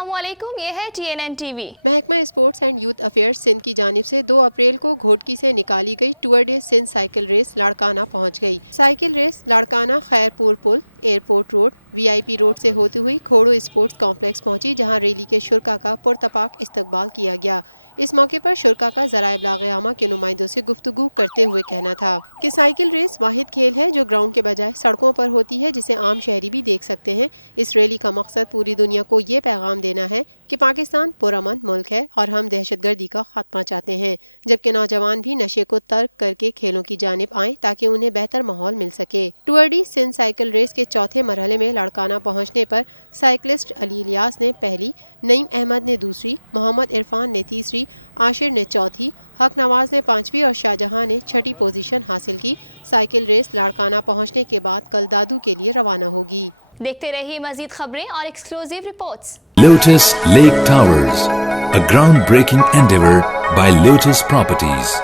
अस्सलाम वालेकुम, ये है TNN TV। महकमा sports and youth affairs Sindh की जानिब से 2 अप्रैल को घोटकी से निकाली गई tour de Sindh cycle race Larkana पहुंच गई। साइकिल रेस लाड़काना खैरपुर पुल, एयरपोर्ट रोड, VIP रोड से होती हुई खोड़ो स्पोर्ट्स कॉम्प्लेक्स पहुंची, जहां रैली के शुरका का पुरतपाक इस्तकबाल किया गया। इस मौके पर शुरका का ज़राए इब्लाग़ आमा के नुमाइंदों से गुफ्तगू करते हुए कहना था कि साइकिल रेस वाहिद खेल है जो ग्राउंड के बजाय सड़कों पर होती है, जिसे आम शहरी भी देख सकते हैं। इस रैली का मकसद पूरी दुनिया को ये पैगाम देना है कि पाकिस्तान पुरअमन मुल्क है और हम दहशतगर्दी का खात्मा चाहते हैं, जबकि नौजवान भी नशे को तर्क करके खेलों की जानिब आएं ताकि उन्हें बेहतर माहौल मिल सके। Tour de Sindh cycle race के चौथे मरहले में लाड़काना पहुंचने पर साइकिलिस्ट अली इलियास ने पहली, नईम अहमद ने दूसरी, मोहम्मद इरफान ने तीसरी, आशिर ने चौथी, हक नवाज ने पांचवी और शाहजहां ने छठी पोजीशन हासिल की। साइकिल रेस लाड़काना पहुंचने के बाद कल दादू के लिए रवाना होगी। देखते रहिए मजीद खबरें और exclusive reports. Lotus Lake Towers, a groundbreaking endeavor by Lotus Properties.